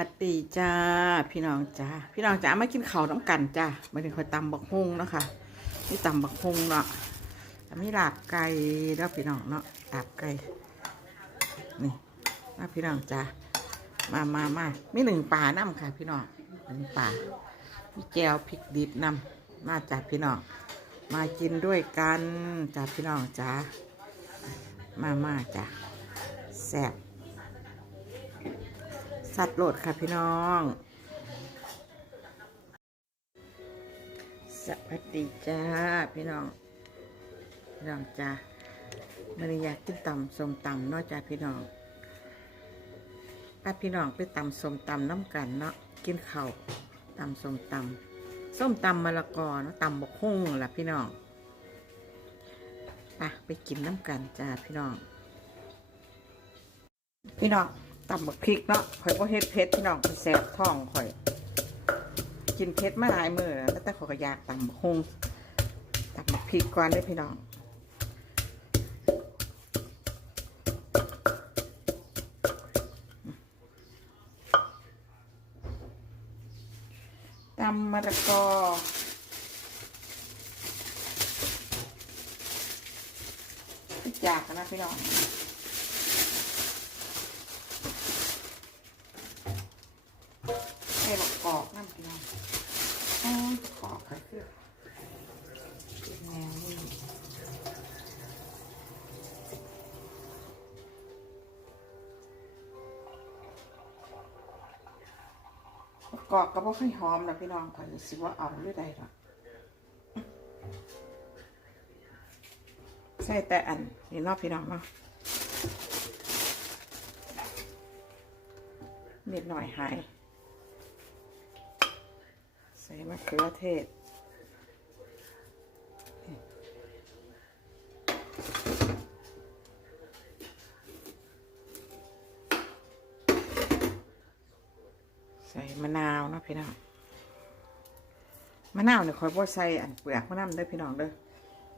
วัสดีจ้าพี่น้องจ้าพี่น้องจ้ามากินข้าวน้ำกันจ้าไม่ได้คอยตำบักฮุงเนาะค่ะนี่ตำบักฮุงเนาะแต่มีลาบไก่แล้วพี่น้องเนาะลาบไก่นี่มาพี่น้องจ้ามามามามีหนึ่งป่าน้ำค่ะ พี่น้องหนึ่งป่ามีแจวพริกดิบน้ำมาจากพี่น้องมากินด้วยกันจ้าพี่น้องจ้ามามาจ้าแซ่บ สัตว์โหลดค่ะพี่น้อง สวัสดีจ้าพี่น้องพี่น้องจ้าไม่ได้อยากกินตำส้มตำเนาะจ้าพี่น้องป้าพี่น้องไปตำส้มตำน้ำกันเนาะกินข้าวตำส้มตำส้มตำมะละกอเนาะตำบกหุ่งล่ะพี่น้องไปไปกินน้ำกันจ้าพี่น้อง พี่น้อง ตำบักพริกเนาะข่อยก็เฮ็ดเผ็ดพี่น้องแสบท้องข่อย กินเผ็ดมาหลายมื้อแล้วแต่ข่อยก็อยากตำบักฮงตำบักพริกก่อนเด้พี่น้องตำมะละกอจากนะพี่น้อง กอเป็นแนวนี้บักกอกก็บ่ค่อยหอมนะพี่น้องข่อยสิว่าเอาหรือใดหรอกใส่แต่อันนี่นอกพี่น้องเนาะนิดหน่อยหาย ใส่มะเขือเทศ นาวเนี่ยคอยบ่ใส่อันเปลือกมะนาวเด้อพี่น้องเด้อ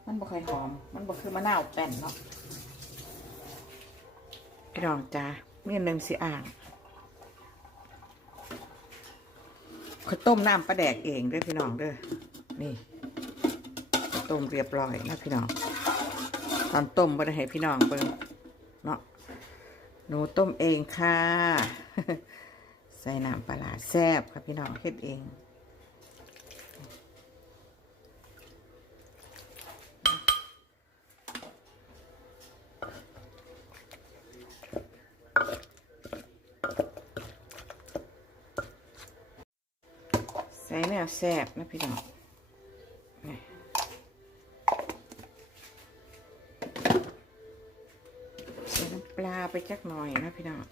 มันบ่ค่อยหอม มันบ่คือมะนาวแป้นเนาะพี่น้องจ้าเมีอันหนึ่งสิอ่างเขาต้มน้ำปลาแดกเองเด้อพี่น้องเด้อนี่ต้มเรียบร้อยนะพี่น้อง ตอนต้มบ่ได้ให้พี่น้องเบิ่งเนาะหนูต้มเองค่ะ ใส่น้ำปลาร้าแซ่บค่ะพี่น้องเฮ็ดเอง แนวแซ่บนะพี่น้องใส่น้ำปลาไปจักหน่อยนะพี่น้อง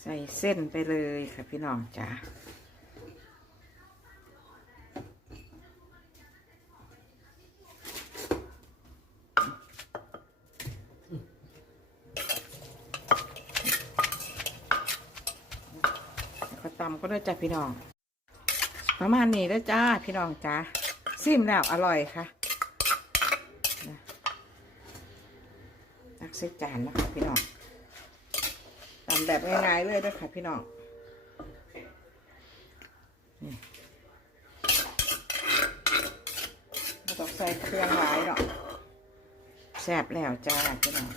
ใส่เส้นไปเลยค่ะพี่น้องจ้าำก็ได้จ้าพี่น้อง ประมาณนี้ได้จ้าพี่น้องจ้าซิมแล้วอร่อยค่ะนักใส่จานนะคะพี่น้องตำแบบง่ายๆเลยด้วยค่ะพี่น้องนี่ไม่ต้องใส่เครื่องหลายหรอกแซ่บแล้วจ้าพี่น้อง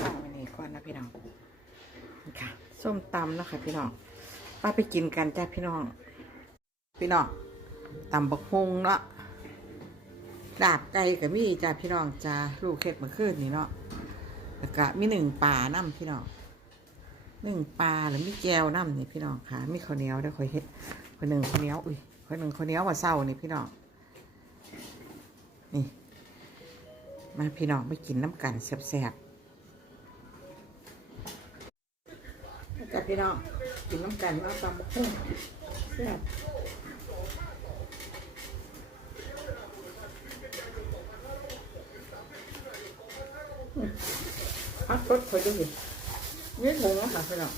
ข้าววันนี้ก่อนนะพี่น้อง ส้มตำนะคะพี่น้องป้าไปกินกันจ้าพี่น้อง พี่น้องตำบักฮงเนาะดาบไก่กับมี่จ้าพี่น้องจ้าลูกเข็ดมื่อคืนนี่เนาะแล้วก็มีหนึ่งปลาน้ำพี่น้องหนึ่งปลาหรือมีแก้วน้ำนี่พี่น้องค่ะมีข้าวเหนียวได้คอยเฮ็ดคนหนึ่งข้าวเหนียวอุ้ยคนหนึ่งข้าวเหนียวว่าเศร้านี่พี่น้องนี่ มาพี่น้องไปกินน้ำกันแซ่บๆ พี่น้องกินน้ำกันว่าตำบักหุ่งแซ่บพักรถเขยดูสินี่หงส์ค่ะพี่น้อง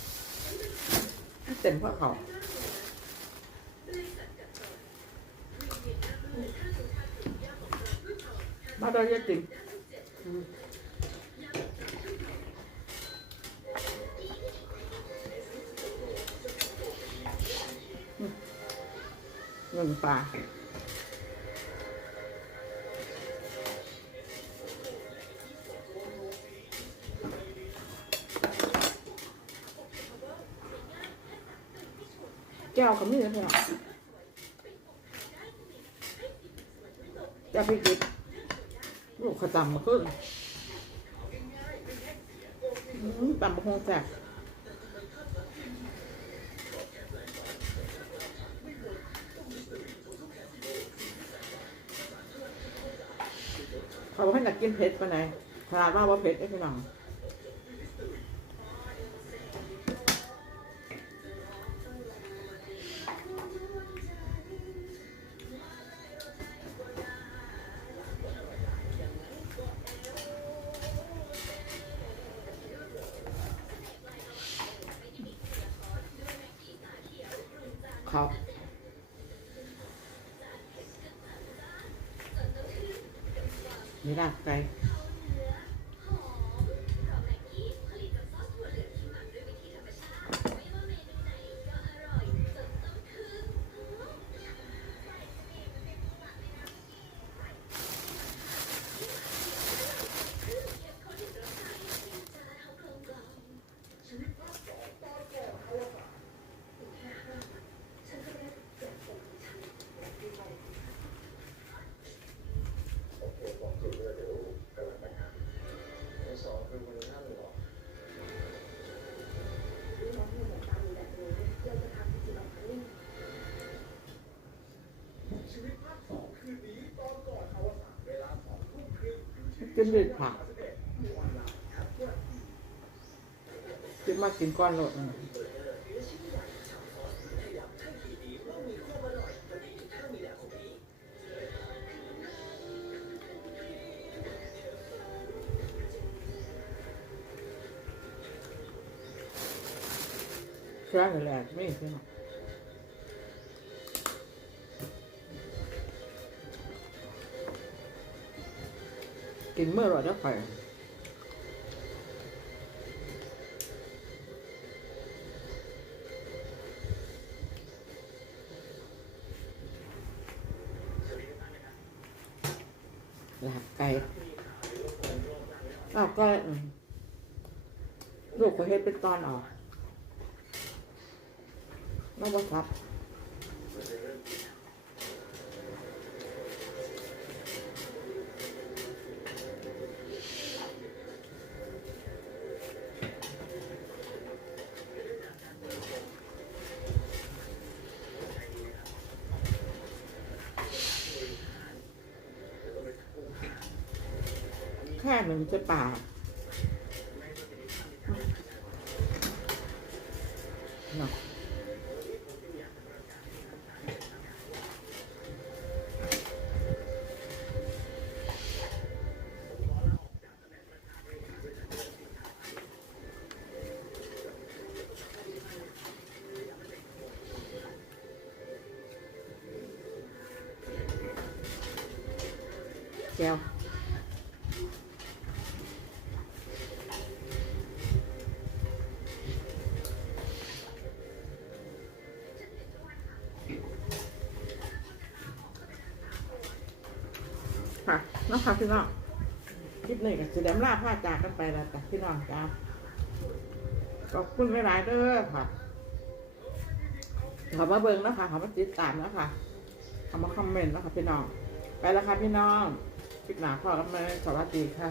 เต็มพวกเขามาด้วยจริง ปลาแก้วกับมีดนะพี่น้องจะไปกินลูกขาตำมาขึ้นตำมาคงแซ่บ เขาบอกให้นักกินเผ็ดไปไหนขนาดว่าว่าเผ็ดไอ้พี่น้องเขา ไม่ได้ไกล กินเด็ดผักกินมากกินก้อนโลดอืมใช่แหละไม่ใช่หรอ กินเมื่อไรได้ไปลาบไก่ลาไก่ลูกก็เฮ็ดเป็นตอนออกไม่ว่าครับ แค่หนึ่งจะป่าเนาะแก้ว ค่ะพี่น้องคลิปนี้ก็จะแด้ลาผ้าจากกันไปแล้วจ้ะพี่น้องจ้าขอบคุณหลายๆเด้อค่ะขอมาเบิ่งนะคะขอมาติดตามนะคะขอมาคอมเมนต์นะคะพี่น้อง ไปแล้วค่ะพี่น้องคลิปหนาพอกันไหมสวัสดีค่ะ